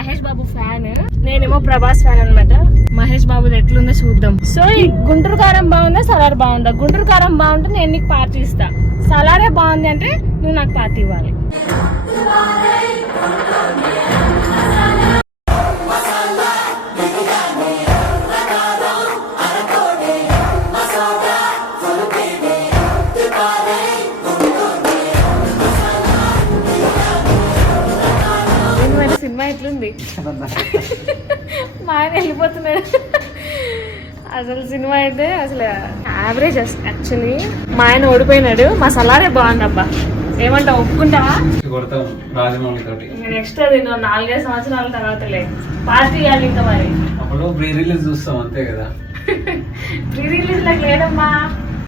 Mahesh Babu fan, నేనేమో Prabhas fan అనమాట. మహేష్ బాబుది ఎట్లుందో చూద్దాం. సో ఈ గుంటూరు కారం బాగుందా సలార్ బాగుందా? గుంటూరు కారం బాగుంటే నేను నీకు పార్టీ ఇస్తా, సలారే బాగుంది అంటే నువ్వు నాకు పార్టీ ఇవ్వాలి. సినిమా ఎట్లుంది? మా ఆయన వెళ్ళిపోతున్నాడు. అసలు సినిమా అయితే అసలు యావరేజ్. యాక్చువల్లీ మా ఆయన ఓడిపోయినాడు, మా సలారే బాగుంది అబ్బా. ఏమంటావు, ఒప్పుకుంటావా? నెక్స్ట్ అది 4-5 సంవత్సరాల తర్వాతలే పార్టీ ఇవ్వాలి ఇంకా. మరి అప్పుడు ప్రీ రిలీజ్ చూస్తాం అంతే కదా. ప్రీ రిలీజ్ లాగా లేదమ్మా,